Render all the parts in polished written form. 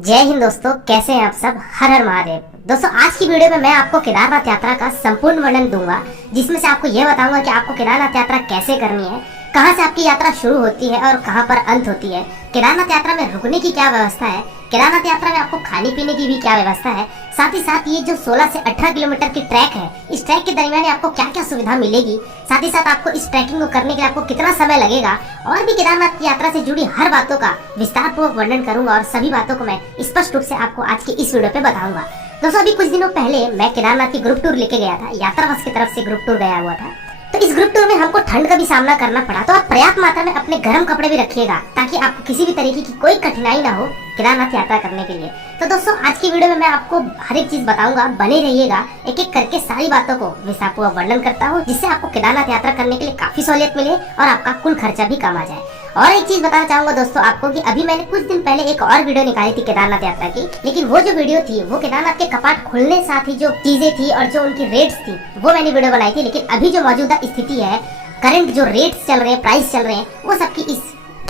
जय हिंद दोस्तों, कैसे हैं आप सब। हर हर महादेव। दोस्तों, आज की वीडियो में मैं आपको केदारनाथ यात्रा का संपूर्ण वर्णन दूंगा, जिसमें से आपको यह बताऊंगा कि आपको केदारनाथ यात्रा कैसे करनी है, कहां से आपकी यात्रा शुरू होती है और कहां पर अंत होती है, केदारनाथ यात्रा में रुकने की क्या व्यवस्था है, केदारनाथ यात्रा में आपको खाने पीने की भी क्या व्यवस्था है, साथ ही साथ ये जो 16 से 18 किलोमीटर की ट्रैक है, इस ट्रैक के दरमियान आपको क्या क्या सुविधा मिलेगी, साथ ही साथ आपको इस ट्रैकिंग को करने के लिए आपको कितना समय लगेगा, और भी केदारनाथ की यात्रा से जुड़ी हर बातों का विस्तार पूर्वक वर्णन करूंगा और सभी बातों को मैं स्पष्ट रूप से आपको आज की इस वीडियो पे बताऊंगा। दोस्तों, अभी कुछ दिनों पहले मैं केदारनाथ की ग्रुप टूर लेके गया था, यात्रा बस की तरफ से ग्रुप टूर गया हुआ था। तो इस ग्रुप टूर में हमको ठंड का भी सामना करना पड़ा, तो आप पर्याप्त मात्रा में अपने गर्म कपड़े भी रखिएगा ताकि आपको किसी भी तरीके की कोई कठिनाई ना हो केदारनाथ यात्रा करने के लिए। तो दोस्तों, आज की वीडियो में मैं आपको हर एक चीज बताऊंगा, बने रहिएगा। एक एक करके सारी बातों को विस्तारपूर्वक वर्णन करता हूँ, जिससे आपको केदारनाथ यात्रा करने के लिए काफी सहूलियत मिले और आपका कुल खर्चा भी कम आ जाए। और एक चीज बताना चाहूंगा दोस्तों आपको कि अभी मैंने कुछ दिन पहले एक और वीडियो निकाली थी केदारनाथ यात्रा की, लेकिन वो जो वीडियो थी वो केदारनाथ के कपाट खुलने साथ ही जो चीजें थी और जो उनकी रेट्स थी वो मैंने वीडियो बनाई थी। लेकिन अभी जो मौजूदा स्थिति है, करंट जो रेट्स चल रहे हैं, प्राइस चल रहे हैं, वो सबकी इस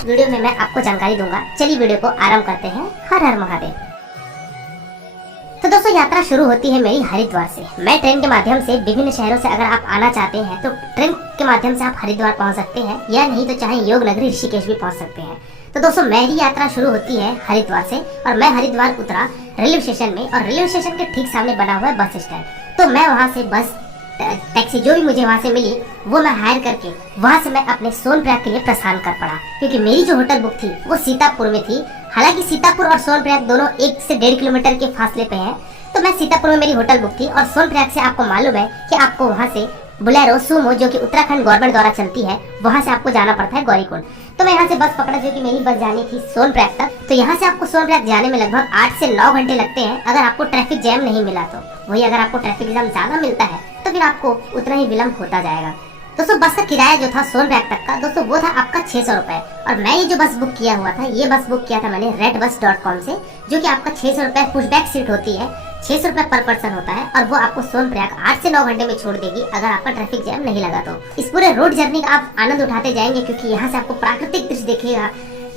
वीडियो में मैं आपको जानकारी दूंगा। चलिए वीडियो को आरंभ करते हैं। हर हर महादेव। तो दोस्तों, यात्रा शुरू होती है मेरी हरिद्वार से। मैं ट्रेन के माध्यम से विभिन्न शहरों से अगर आप आना चाहते हैं तो ट्रेन के माध्यम से आप हरिद्वार पहुंच सकते हैं, या नहीं तो चाहे योग नगरी ऋषिकेश भी पहुंच सकते हैं। तो दोस्तों, मेरी यात्रा शुरू होती है हरिद्वार से और मैं हरिद्वार उतरा रेलवे स्टेशन में, और रेलवे स्टेशन के ठीक सामने बना हुआ है बस स्टैंड। तो मैं वहाँ से बस टैक्सी जो भी मुझे वहाँ से मिली वो मैं हायर करके वहाँ से मैं अपने सोनप्रयाग के लिए प्रस्थान कर पड़ा, क्योंकि मेरी जो होटल बुक थी वो सीतापुर में थी। हालांकि सीतापुर और सोनप्रयाग दोनों 1 से 1.5 किलोमीटर के फासले पे हैं, तो मैं सीतापुर में मेरी होटल बुक थी, और सोनप्रयाग से आपको मालूम है कि आपको वहाँ से बुलेरो सुमो जो कि उत्तराखंड गवर्नमेंट द्वारा चलती है, वहाँ से आपको जाना पड़ता है गौरीकुंड। तो मैं यहाँ से बस पकड़ा, जो कि मेरी बस जानी थी सोनप्रयाग तक। तो यहाँ से आपको सोनप्रयाग जाने में लगभग 8 से 9 घंटे लगते हैं, अगर आपको ट्रैफिक जैम नहीं मिला तो। वही अगर आपको ट्रैफिक जैम ज्यादा मिलता है तो फिर आपको उतना ही विलम्ब होता जाएगा। दोस्तों, बस का किराया जो था सोनप्रयाग तक का, दोस्तों वो था आपका 600 रुपए। और मैं ये जो बस बुक किया हुआ था, ये बस बुक किया था मैंने redbus.com से, जो कि आपका 600 रुपए पुशबैक सीट होती है, 600 रुपए पर पर्सन होता है, और वो आपको सोनप्रयाग 8 से 9 घंटे में छोड़ देगी अगर आपका ट्रैफिक जैम नहीं लगा तो। इस पूरे रोड जर्नी का आप आनंद उठाते जाएंगे, क्योंकि यहाँ से आपको प्राकृतिक दृश्य दिखेगा,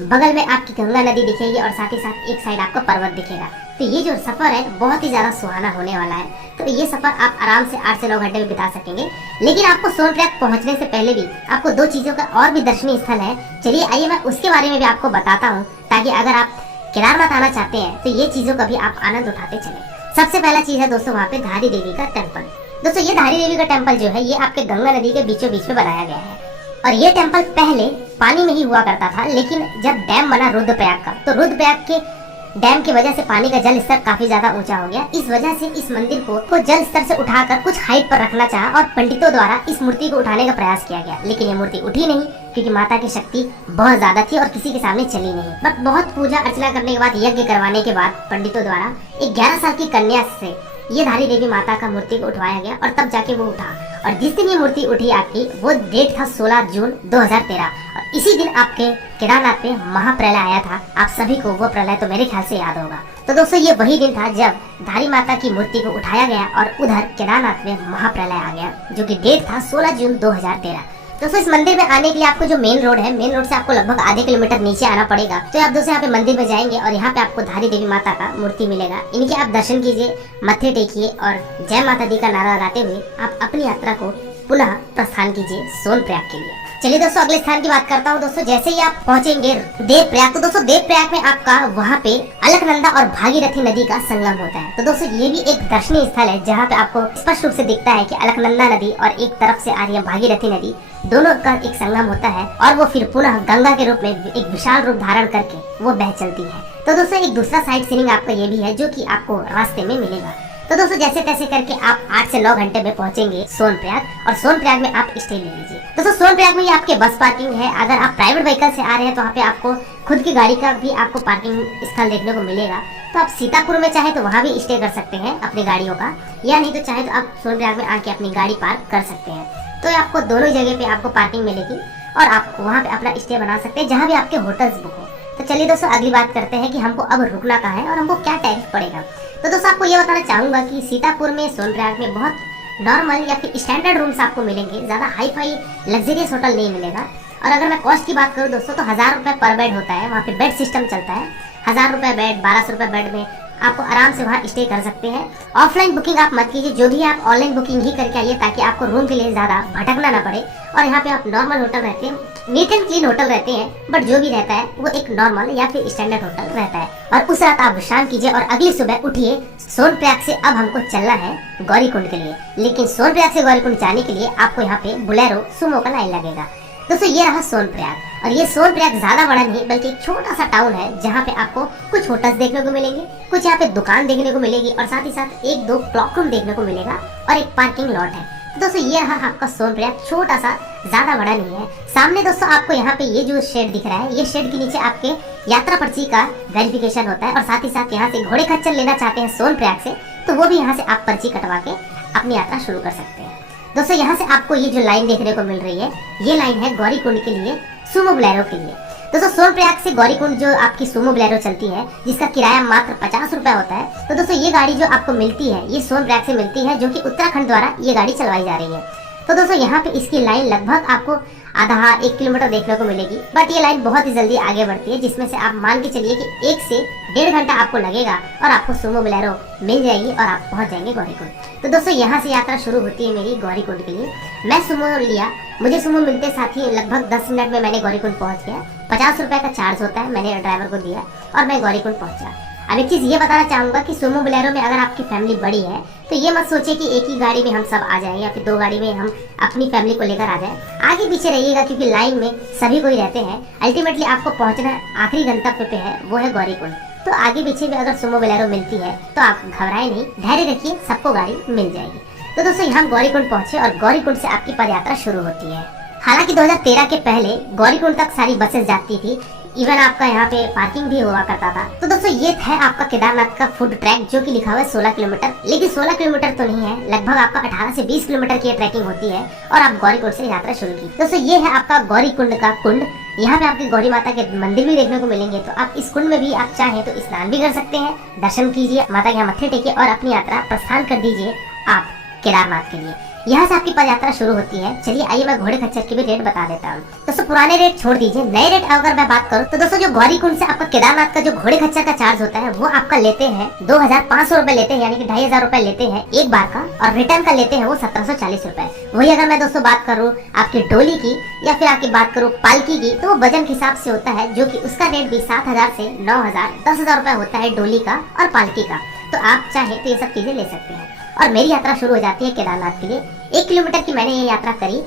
बगल में आपकी गंगा नदी दिखेगी और साथ ही साथ एक साइड आपका पर्वत दिखेगा। तो ये जो सफर है बहुत ही ज्यादा सुहाना होने वाला है। तो ये सफर आप आराम से 8 से 9 घंटे में बिता सकेंगे। लेकिन आपको सोनप्रयाग पहुंचने से पहले भी आपको 2 चीजों का और भी दर्शनीय स्थल है। चलिए आइए मैं उसके बारे में भी आपको बताता हूँ, ताकि अगर आप केदारनाथ आना चाहते हैं तो ये चीजों का भी आप आनंद उठाते चले। सबसे पहला चीज है दोस्तों वहाँ पे धारी देवी का टेम्पल। दोस्तों, ये धारी देवी का टेम्पल जो है ये आपके गंगा नदी के बीचों बीच में बनाया गया है, और ये टेम्पल पहले पानी में ही हुआ करता था। लेकिन जब डैम बना रुद्रप्रयाग का, तो रुद्रप्रयाग के डैम की वजह से पानी का जल स्तर काफी ज्यादा ऊंचा हो गया। इस वजह से इस मंदिर को जल स्तर से उठाकर कुछ हाइट पर रखना चाहा, और पंडितों द्वारा इस मूर्ति को उठाने का प्रयास किया गया। लेकिन ये मूर्ति उठी नहीं, क्योंकि माता की शक्ति बहुत ज्यादा थी और किसी के सामने चली नहीं। बट बहुत पूजा अर्चना करने के बाद, यज्ञ करवाने के बाद पंडितों द्वारा एक 11 साल की कन्या से ये धारी देवी माता का मूर्ति को उठवाया गया, और तब जाके वो उठा। और जिस दिन ये मूर्ति उठी आपकी, वो डेट था 16 जून 2013, और इसी दिन आपके केदारनाथ में महाप्रलय आया था। आप सभी को वो प्रलय तो मेरे ख्याल से याद होगा। तो दोस्तों, ये वही दिन था जब धारी माता की मूर्ति को उठाया गया और उधर केदारनाथ में महाप्रलय आ गया, जो कि डेट था 16 जून 2013। दोस्तों, इस मंदिर में आने के लिए आपको जो मेन रोड है, मेन रोड से आपको लगभग आधे किलोमीटर नीचे आना पड़ेगा। तो आप दोस्तों यहाँ पे मंदिर में जाएंगे और यहाँ पे आपको धारी देवी माता का मूर्ति मिलेगा। इनके आप दर्शन कीजिए, मत्थे टेकिए और जय माता दी का नारा लगाते हुए आप अपनी यात्रा को पुनः प्रस्थान कीजिए सोनप्रयाग के लिए। चलिए दोस्तों, अगले स्थान की बात करता हूँ। दोस्तों, जैसे ही आप पहुंचेंगे देवप्रयाग, तो दोस्तों देवप्रयाग में आपका वहाँ पे अलकनंदा और भागीरथी नदी का संगम होता है। तो दोस्तों, ये भी एक दर्शनीय स्थल है, जहाँ पे आपको स्पष्ट रूप से दिखता है कि अलकनंदा नदी और एक तरफ से आ रही है भागीरथी नदी, दोनों का एक संगम होता है, और वो फिर पुनः गंगा के रूप में एक विशाल रूप धारण करके वो बह चलती है। तो दोस्तों, एक दूसरा साइड सीइंग आपका ये भी है, जो कि आपको रास्ते में मिलेगा। तो दोस्तों, जैसे तैसे करके आप 8 से 9 घंटे में पहुंचेंगे सोनप्रयाग, और सोनप्रयाग में आप स्टे ले लीजिए। दोस्तों, सोनप्रयाग में ये आपके बस पार्किंग है। अगर आप प्राइवेट व्हीकल से आ रहे हैं तो वहाँ पे आपको खुद की गाड़ी का भी आपको पार्किंग स्थल देखने को मिलेगा। तो आप सीतापुर में चाहे तो वहाँ भी स्टे कर सकते हैं अपनी गाड़ियों का, या नहीं तो चाहे तो आप सोनप्रयाग में आके अपनी गाड़ी पार्क कर सकते हैं। तो आपको दोनों जगह पे आपको पार्किंग मिलेगी, और आप वहाँ पे अपना स्टे बना सकते हैं, जहाँ भी आपके होटल्स बुक हो। तो चलिए दोस्तों, अगली बात करते हैं कि हमको अब रुकना कहाँ है और हमको क्या टैरिफ पड़ेगा। तो दोस्तों, आपको ये बताना चाहूंगा कि सीतापुर में, सोनप्रयाग में बहुत नॉर्मल या फिर स्टैंडर्ड रूम्स आपको मिलेंगे, ज्यादा हाई फाई लग्जरियस होटल नहीं मिलेगा। और अगर मैं कॉस्ट की बात करूँ दोस्तों तो 1000 रुपये पर बेड होता है, वहाँ पे बेड सिस्टम चलता है। 1000 रुपये बेड, 1200 रुपये बेड में आपको आराम से वहाँ स्टे कर सकते हैं। ऑफलाइन बुकिंग आप मत कीजिए, जो भी है आप ऑनलाइन बुकिंग ही करके आइए ताकि आपको रूम के लिए ज़्यादा भटकना ना पड़े। और यहाँ पे आप नॉर्मल होटल रहते हैं, नीट एंड क्लीन होटल रहते हैं, बट जो भी रहता है वो एक नॉर्मल या फिर स्टैंडर्ड होटल रहता है। और उस रात आप विश्राम कीजिए और अगली सुबह उठिए। सोनप्रयाग से अब हमको चलना है गौरीकुंड के लिए, लेकिन सोनप्रयाग से गौरीकुंड जाने के लिए आपको यहाँ पे बोलेरो सुमो का लाइन लगेगा। दोस्तों ये रहा सोनप्रयाग, और ये सोनप्रयाग ज्यादा बड़ा नहीं बल्कि एक छोटा सा टाउन है जहाँ पे आपको कुछ होटल्स देखने को मिलेंगे, कुछ यहाँ पे दुकान देखने को मिलेगी और साथ ही साथ 1-2 क्लॉक रूम देखने को मिलेगा और एक पार्किंग लॉट है। तो दोस्तों ये रहा आपका सोनप्रयाग, छोटा सा, ज्यादा बड़ा नहीं है। सामने दोस्तों आपको यहाँ पे ये जो शेड दिख रहा है, ये शेड के नीचे आपके यात्रा पर्ची का वेरिफिकेशन होता है और साथ ही साथ यहाँ से घोड़े खच्चर लेना चाहते हैं सोनप्रयाग से तो वो भी यहाँ से आप पर्ची कटवा के अपनी यात्रा शुरू कर सकते हैं। दोस्तों यहाँ से आपको ये जो लाइन देखने को मिल रही है, ये लाइन है गौरीकुंड के लिए, सुमो बोलेरो के लिए। दोस्तों सोनप्रयाग से गौरीकुंड जो आपकी सुमो बोलेरो चलती है जिसका किराया मात्र 50 रुपए होता है। तो दोस्तों ये गाड़ी जो आपको मिलती है ये सोनप्रयाग से मिलती है, जो कि उत्तराखंड द्वारा ये गाड़ी चलवाई जा रही है। तो दोस्तों यहाँ पे इसकी लाइन लगभग आपको आधा 1 किलोमीटर देखने को मिलेगी, बट ये लाइन बहुत ही जल्दी आगे बढ़ती है, जिसमें से आप मान के चलिए कि 1 से 1.5 घंटा आपको लगेगा और आपको सुमो बोलेरो मिल जाएगी और आप पहुंच जाएंगे गौरीकुंड। तो दोस्तों यहाँ से यात्रा शुरू होती है मेरी गौरीकुंड के लिए। मैं सुमो लिया, मुझे सुमो मिलते साथ ही लगभग 10 मिनट में मैंने गौरीकुंड पहुंच गया। 50 रुपए का चार्ज होता है, मैंने ड्राइवर को दिया और मैं गौरीकुंड पहुंचा। अब एक चीज ये बताना चाहूंगा कि सुमो बोलेरो में अगर आपकी फैमिली बड़ी है तो ये मत सोचे कि एक ही गाड़ी में हम सब आ जाएंगे या फिर 2 गाड़ी में हम अपनी फैमिली को लेकर आ जाए। आगे पीछे रहिएगा क्योंकि लाइन में सभी कोई रहते हैं। अल्टीमेटली आपको पहुंचना आखिरी गंतव्य पे है, वो है गौरीकुंड। तो आगे पीछे भी अगर सुमो बोलेरो मिलती है तो आप घबराए नहीं, धैर्य रखिए, सबको गाड़ी मिल जाएगी। तो दोस्तों यहाँ गौरीकुंड पहुंचे और गौरीकुंड से आपकी पदयात्रा शुरू होती है। हालांकि 2013 के पहले गौरीकुंड तक सारी बसेस जाती थी, इवन आपका यहाँ पे पार्किंग भी हुआ करता था। तो दोस्तों ये था आपका केदारनाथ का फूड ट्रैक जो कि लिखा हुआ है 16 किलोमीटर, लेकिन 16 किलोमीटर तो नहीं है, लगभग आपका 18 से 20 किलोमीटर की ट्रैकिंग होती है और आप गौरीकुंड से यात्रा शुरू की। दोस्तों ये है आपका गौरीकुंड का कुंड, यहाँ पे आपके गौरी माता के मंदिर भी देखने को मिलेंगे। तो आप इस कुंड में भी आप चाहें तो स्नान भी कर सकते हैं, दर्शन कीजिए, माता के यहाँ मत्थे टेकिए और अपनी यात्रा प्रस्थान कर दीजिए आप केदारनाथ के लिए। यहाँ से आपकी पदयात्रा शुरू होती है। चलिए आइए मैं घोड़े खच्चर के भी रेट बता देता हूँ। दोस्तों पुराने रेट छोड़ दीजिए, नए रेट अगर मैं बात करूँ तो दोस्तों जो गौरीकुंड से आपका केदारनाथ का जो घोड़े खच्चर का चार्ज होता है वो आपका लेते हैं 2500 रुपए लेते हैं, यानी कि 2500 रुपए लेते हैं एक बार का, और रिटर्न का लेते हैं वो 1740 रुपए। वही अगर मैं दोस्तों बात करूँ आपकी डोली की या फिर आपकी बात करूँ पालकी की तो वो वजन के हिसाब से होता है, जो की उसका रेट भी 7000 से 9000 10,000 रुपए होता है डोली का और पालकी का। तो आप चाहे तो ये सब चीजें ले सकते हैं। और मेरी यात्रा शुरू हो जाती है केदारनाथ के लिए। 1 किलोमीटर की मैंने ये यात्रा करी।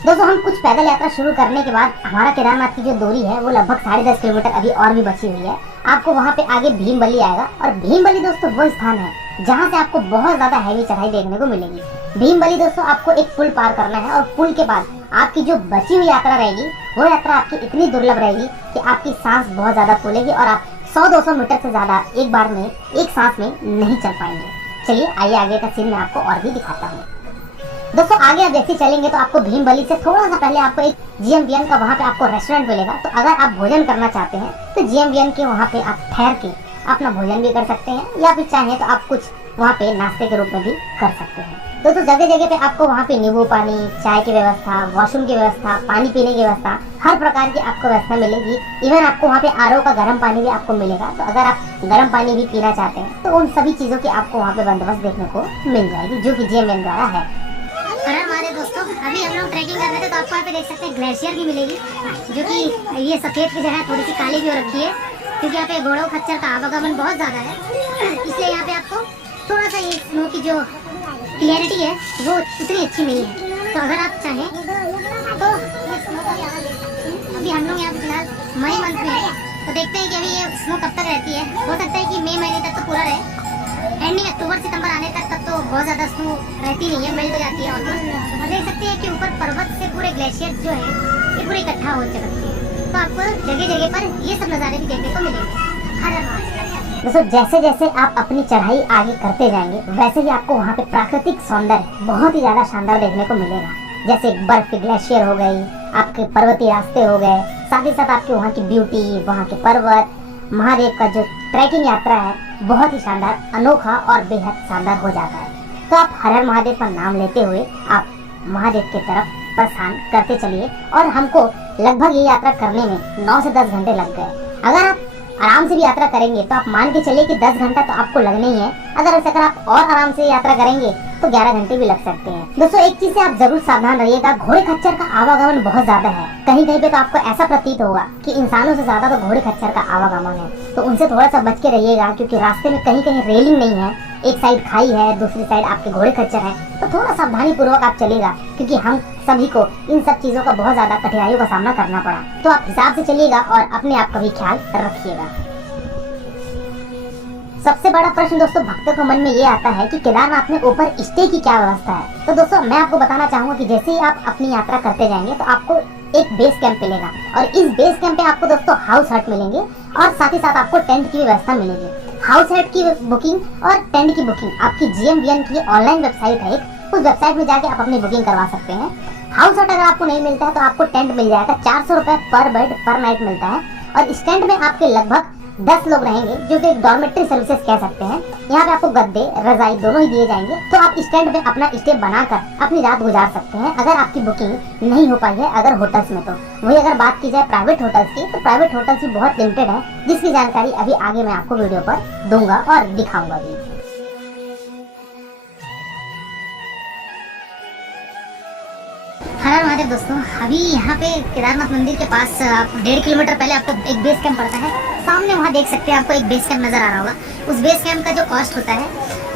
दोस्तों हम कुछ पैदल यात्रा शुरू करने के बाद हमारा केदारनाथ की जो दूरी है वो लगभग 10.5 किलोमीटर अभी और भी बची हुई है। आपको वहाँ पे आगे भीमबली आएगा और भीमबली दोस्तों वो स्थान है जहाँ से आपको बहुत ज्यादा हैवी चढ़ाई देखने को मिलेगी। भीमबली दोस्तों आपको एक पुल पार करना है और पुल के बाद आपकी जो बची हुई यात्रा रहेगी वो यात्रा आपकी इतनी दुर्लभ रहेगी कि आपकी सांस बहुत ज्यादा फूलेगी और आप 100-200 मीटर से ज्यादा एक बार में एक सांस में नहीं चल पाएंगे। चलिए आइए आगे का सीन मैं आपको और भी दिखाता हूँ। दोस्तों आगे आप जैसे चलेंगे तो आपको भीमबली से थोड़ा सा पहले आपको एक GMVN का वहाँ पे आपको रेस्टोरेंट मिलेगा। तो अगर आप भोजन करना चाहते हैं तो GMVN के वहाँ पे आप ठहर के अपना भोजन भी कर सकते हैं, या फिर चाहें तो आप कुछ वहाँ पे नाश्ते के रूप में भी कर सकते हैं। दोस्तों जगह जगह पे आपको वहाँ पे नींबू पानी, चाय की व्यवस्था, वॉशरूम की व्यवस्था, पानी पीने की व्यवस्था, हर प्रकार की आपको व्यवस्था मिलेगी। इवन आपको वहाँ पे RO का गर्म पानी भी आपको मिलेगा। तो अगर आप गर्म पानी भी पीना चाहते हैं तो उन सभी चीज़ों की आपको वहाँ पे बंदोबस्त देखने को मिल जाएगी, जो कि GMVN द्वारा है। अरे हमारे दोस्तों अभी हम लोग ट्रैकिंग कर रहे थे तो आपको यहाँ पे देख सकते हैं ग्लेशियर भी मिलेगी, जो कि ये सफ़ेद की जगह थोड़ी सी काली भी हो रखी है क्योंकि यहाँ पे घोड़ों खच्चर का आवागमन बहुत ज़्यादा है, इसलिए यहाँ पे आपको थोड़ा सा ये स्नो की जो क्लियरिटी है वो उतनी अच्छी नहीं है। तो अगर आप चाहें तो अभी हम लोग यहाँ पे फिलहाल मई मंथ में है, तो देखते हैं कि अभी ये स्नो कब तक रहती है। हो सकता है कि मई महीने तक तो पूरा रहे, एंडिंग अक्टूबर सितंबर आने तक तो बहुत ज़्यादा स्नो रहती नहीं है, मेल्ट हो जाती है ऑलमोस्ट। और देख सकते हैं कि ऊपर पर्वत से पूरे ग्लेशियर जो है ये पूरे इकट्ठा हो चुके हैं। तो आपको जगह जगह पर ये सब नज़ारे भी देखने को मिलेंगे। दोस्तों जैसे जैसे आप अपनी चढ़ाई आगे करते जाएंगे वैसे ही आपको वहाँ पे प्राकृतिक सौंदर्य बहुत ही ज़्यादा शानदार देखने को मिलेगा। जैसे बर्फ की ग्लेशियर हो गई, आपके पर्वतीय रास्ते हो गए, साथ ही साथ आपके वहाँ की ब्यूटी, वहाँ के पर्वत, महादेव का जो ट्रैकिंग यात्रा है बहुत ही शानदार, अनोखा और बेहद शानदार हो जाता है। तो आप हर हर महादेव का नाम लेते हुए आप महादेव की तरफ प्रस्थान करते चलिए और हमको लगभग ये यात्रा करने में 9 से 10 घंटे लग गए। अगर आप आराम से भी यात्रा करेंगे तो आप मान के चलिए कि 10 घंटा तो आपको लगना ही है। अगर आप और आराम से यात्रा करेंगे तो 11 घंटे भी लग सकते हैं। दोस्तों एक चीज से आप जरूर सावधान रहिएगा, घोड़े खच्चर का आवागमन बहुत ज्यादा है। कहीं कहीं पे तो आपको ऐसा प्रतीत होगा कि इंसानों से ज्यादा तो घोड़े खच्चर का आवागमन है, तो उनसे थोड़ा सा बच के रहिएगा, क्योंकि रास्ते में कहीं कहीं रेलिंग नहीं है, एक साइड खाई है, दूसरी साइड आपके घोड़े खच्चर है, तो थोड़ा सावधानी पूर्वक आप चलिएगा, क्योंकि हम सभी को इन सब चीजों का बहुत ज्यादा कठिनाइयों का सामना करना पड़ा। तो आप हिसाब से चलिएगा और अपने आप का भी ख्याल रखिएगा। सबसे बड़ा प्रश्न दोस्तों भक्तों के मन में ये आता है कि केदारनाथ में ऊपर स्टे की क्या व्यवस्था है। तो दोस्तों मैं आपको बताना चाहूंगा कि जैसे ही आप अपनी यात्रा करते जाएंगे तो आपको एक बेस कैंप मिलेगा, और इस बेस कैंप पे आपको दोस्तों हाउस हट मिलेंगे और साथ ही साथ आपको टेंट की व्यवस्था मिलेगी। हाउस हट की बुकिंग और टेंट की बुकिंग आपकी GMVN की ऑनलाइन वेबसाइट है, उस वेबसाइट में जाके आप अपनी बुकिंग करवा सकते हैं। हाउस हट अगर आपको नहीं मिलता है तो आपको टेंट मिल जाएगा, 400 रुपए पर बेड पर नाइट मिलता है, और इस टेंट में आपके लगभग 10 लोग रहेंगे, जो कि डॉर्मेट्री सर्विसेज कह सकते हैं। यहाँ पे आपको गद्दे रजाई दोनों ही दिए जाएंगे, तो आप इस टेंट में अपना स्टे बनाकर अपनी रात गुजार सकते हैं अगर आपकी बुकिंग नहीं हो पाई है अगर होटल्स में। तो वही अगर बात की जाए प्राइवेट होटल्स की, तो प्राइवेट होटल्स भी बहुत लिमिटेड है, जिसकी जानकारी अभी आगे मैं आपको वीडियो पर दूंगा और दिखाऊंगा भी। हर हर महादेव दोस्तों, अभी यहाँ पे केदारनाथ मंदिर के पास 1.5 किलोमीटर पहले आपको एक बेस कैंप पड़ता है। सामने वहाँ देख सकते हैं, आपको एक बेस कैंप नजर आ रहा होगा। उस बेस कैंप का जो कॉस्ट होता है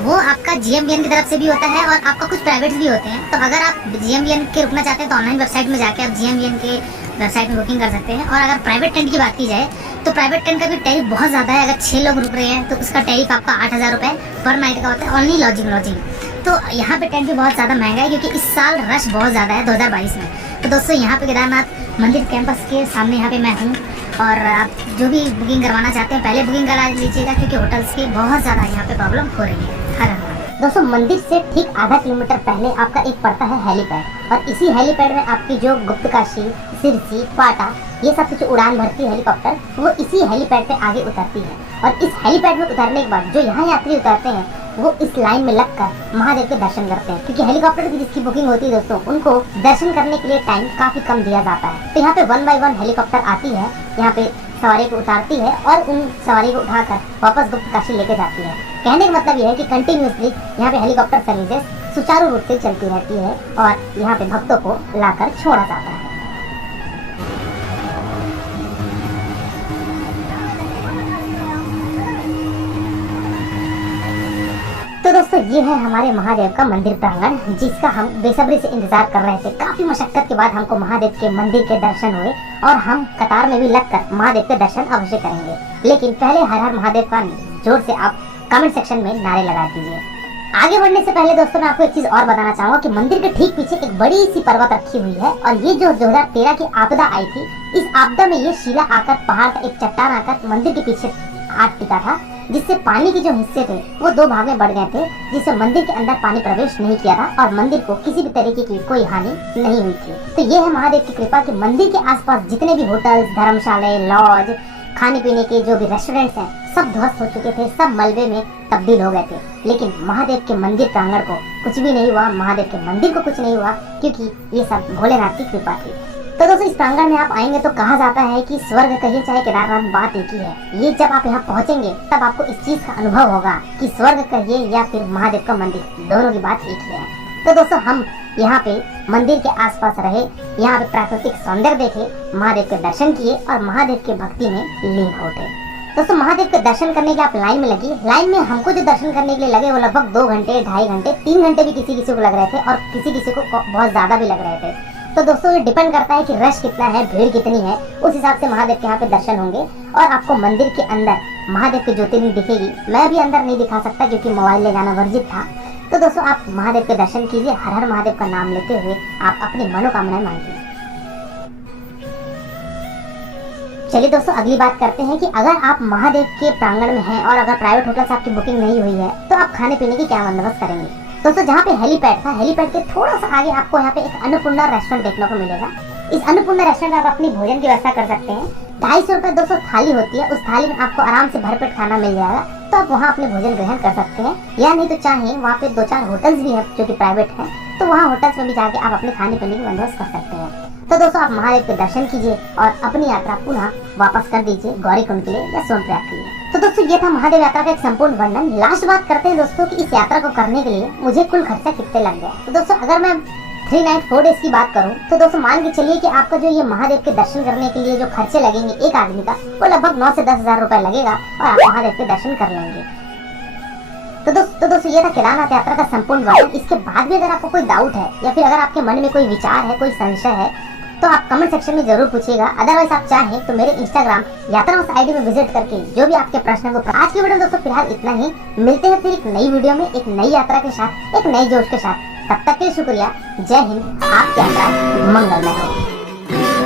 वो आपका GMVN की तरफ से भी होता है और आपका कुछ प्राइवेट भी होते हैं। तो अगर आप GMVN के रुकना चाहते हैं तो ऑनलाइन वेबसाइट में जाके आप GMVN के वेबसाइट में बुकिंग कर सकते हैं। और अगर प्राइवेट टेंट की बात की जाए तो प्राइवेट टेंट का भी टैरिफ बहुत ज़्यादा है। अगर 6 लोग रुक रहे हैं तो उसका टैरिफ आपका 8,000 रुपये पर नाइट का होता है, ओनली लॉजिंग। तो यहाँ पे टेंट भी बहुत ज़्यादा महंगा है, क्योंकि इस साल रश बहुत ज़्यादा है 2022 में। तो दोस्तों यहाँ पे केदारनाथ मंदिर कैंपस के सामने यहाँ पे मैं हूँ, और आप जो भी बुकिंग करवाना चाहते हैं पहले बुकिंग करा लीजिएगा, क्योंकि होटल्स की बहुत ज़्यादा यहाँ पे प्रॉब्लम हो रही है। हर हर दोस्तों, मंदिर से ठीक आधा किलोमीटर पहले आपका एक पड़ता है हेलीपैड, और इसी हेलीपैड में आपकी जो गुप्तकाशी, सिरसी, पाटा ये सब कुछ उड़ान भरती है हेलीकॉप्टर, वो इसी हेलीपैड पे आगे उतरती है। और इस हेलीपैड में उतरने के बाद जो यहाँ यात्री उतरते हैं वो इस लाइन में लगकर महादेव के दर्शन करते हैं, क्योंकि हेलीकॉप्टर की जिसकी बुकिंग होती है दोस्तों, उनको दर्शन करने के लिए टाइम काफी कम दिया जाता है। तो यहाँ पे 1 बाय 1 हेलीकॉप्टर आती है, यहाँ पे सवारी को उतारती है और उन सवारी को उठाकर वापस गुप्तकाशी लेके जाती है। कहने का मतलब यह है कि कंटिन्यूसली यहाँ पे हेलीकॉप्टर सर्विसेज सुचारू रूप से चलती रहती है और यहाँ पे भक्तों को लाकर छोड़ा जाता है। तो दोस्तों ये है हमारे महादेव का मंदिर प्रांगण, जिसका हम बेसब्री से इंतजार कर रहे थे। काफी मशक्कत के बाद हमको महादेव के मंदिर के दर्शन हुए और हम कतार में भी लगकर महादेव के दर्शन अवश्य करेंगे। लेकिन पहले हर हर महादेव का जोर से आप कमेंट सेक्शन में नारे लगा दीजिए। आगे बढ़ने से पहले दोस्तों मैं आपको एक चीज और बताना चाहूंगा कि मंदिर के ठीक पीछे एक बड़ी सी पर्वत रखी हुई है, और ये जो 2013 की आपदा आई थी, इस आपदा में ये शिला आकर पहाड़ का एक चट्टान आकर मंदिर के पीछे आट टिका था, जिससे पानी के जो हिस्से थे वो 2 भाग में बढ़ गए थे, जिससे मंदिर के अंदर पानी प्रवेश नहीं किया था और मंदिर को किसी भी तरीके की कोई हानि नहीं हुई थी। तो ये है महादेव की कृपा कि मंदिर के आसपास जितने भी होटल्स, धर्मशालाएं, लॉज, खाने पीने के जो भी रेस्टोरेंट्स हैं, सब ध्वस्त हो चुके थे, सब मलबे में तब्दील हो गए थे। लेकिन महादेव के मंदिर प्रांगण को कुछ भी नहीं हुआ, महादेव के मंदिर को कुछ नहीं हुआ, क्योंकि ये सब भोलेनाथ की कृपा थी। तो दोस्तों इस प्रांगण में आप आएंगे तो कहा जाता है कि स्वर्ग कहिए चाहे केदारनाथ, बात एक ही है। ये जब आप यहाँ पहुँचेंगे तब आपको इस चीज का अनुभव होगा कि स्वर्ग कहिए या फिर महादेव का मंदिर, दोनों की बात एक ही है। तो दोस्तों हम यहाँ पे मंदिर के आसपास रहे, यहाँ पे प्राकृतिक सौंदर्य देखे, महादेव के दर्शन किए और महादेव के भक्ति में लीन हो गए। दोस्तों महादेव के दर्शन करने के आप लाइन में लगी। लाइन में हमको जो दर्शन करने के लिए लगे वो लगभग 2 घंटे, 2.5 घंटे, 3 घंटे भी किसी किसी को लग रहे थे और किसी को बहुत ज्यादा भी लग रहे थे। तो दोस्तों ये डिपेंड करता है कि रश कितना है, भीड़ कितनी है, उस हिसाब से महादेव के यहाँ पे दर्शन होंगे और आपको मंदिर के अंदर महादेव की ज्योतिर्लिंग दिखेगी। मैं भी अंदर नहीं दिखा सकता क्योंकि मोबाइल ले जाना वर्जित था। तो दोस्तों आप महादेव के दर्शन कीजिए, हर हर महादेव का नाम लेते हुए आप अपनी मनोकामनाएं मांगिए। चलिए दोस्तों अगली बात करते हैं कि अगर आप महादेव के प्रांगण में हैं और अगर प्राइवेट होटल से आपकी बुकिंग नहीं हुई है तो आप खाने पीने की क्या बंदोबस्त करेंगे। दोस्तों जहाँ पे हेलीपैड था, हेलीपैड के थोड़ा सा आगे आपको यहाँ पे एक अन्नपूर्णा रेस्टोरेंट देखने को मिलेगा। इस अन्नपूर्णा रेस्टोरेंट में आप अपनी भोजन की व्यवस्था कर सकते हैं। 250 रुपए दोस्तों थाली होती है, उस थाली में आपको आराम से भरपेट खाना मिल जाएगा। तो आप वहाँ अपने भोजन ग्रहण कर सकते हैं, या नहीं तो चाहे वहाँ पे 2-4 होटल्स भी हैं जो कि प्राइवेट हैं, तो वहाँ होटल्स में भी जाके आप अपने खाने पीने की बंदोबस्त कर सकते हैं। तो दोस्तों आप महादेव के दर्शन कीजिए और अपनी यात्रा पुनः वापस कर दीजिए गौरीकुंड के लिए या सोनप्रयाग के लिए। तो दोस्तों ये था महादेव यात्रा का एक संपूर्ण वर्णन। लास्ट बात करते हैं दोस्तों कि इस यात्रा को करने के लिए मुझे कुल खर्चा कितने लग गया। तो दोस्तों अगर मैं 3 नाइट 4 डेज की बात करूं तो दोस्तों मान के चलिए कि आपका जो ये महादेव के दर्शन करने के लिए जो खर्चे लगेंगे एक आदमी का, वो लगभग 9 से 10 हजार रुपए लगेगा और आप महादेव के दर्शन कर लेंगे। तो दोस्तों ये था केदारनाथ यात्रा का संपूर्ण वर्णन। इसके बाद भी अगर आपको कोई डाउट है या फिर अगर आपके मन में कोई विचार है, कोई संशय है, तो आप कमेंट सेक्शन में जरूर पूछिएगा। अदरवाइज आप चाहें तो मेरे इंस्टाग्राम यात्राओं आईडी में विजिट करके जो भी आपके प्रश्न है वो। आज की वीडियो दोस्तों फिलहाल इतना ही। मिलते हैं फिर एक नई वीडियो में एक नई यात्रा के साथ, एक नई जोश के साथ। तब तक के लिए शुक्रिया। जय हिंद। आपकी यात्रा मंगलमय हो।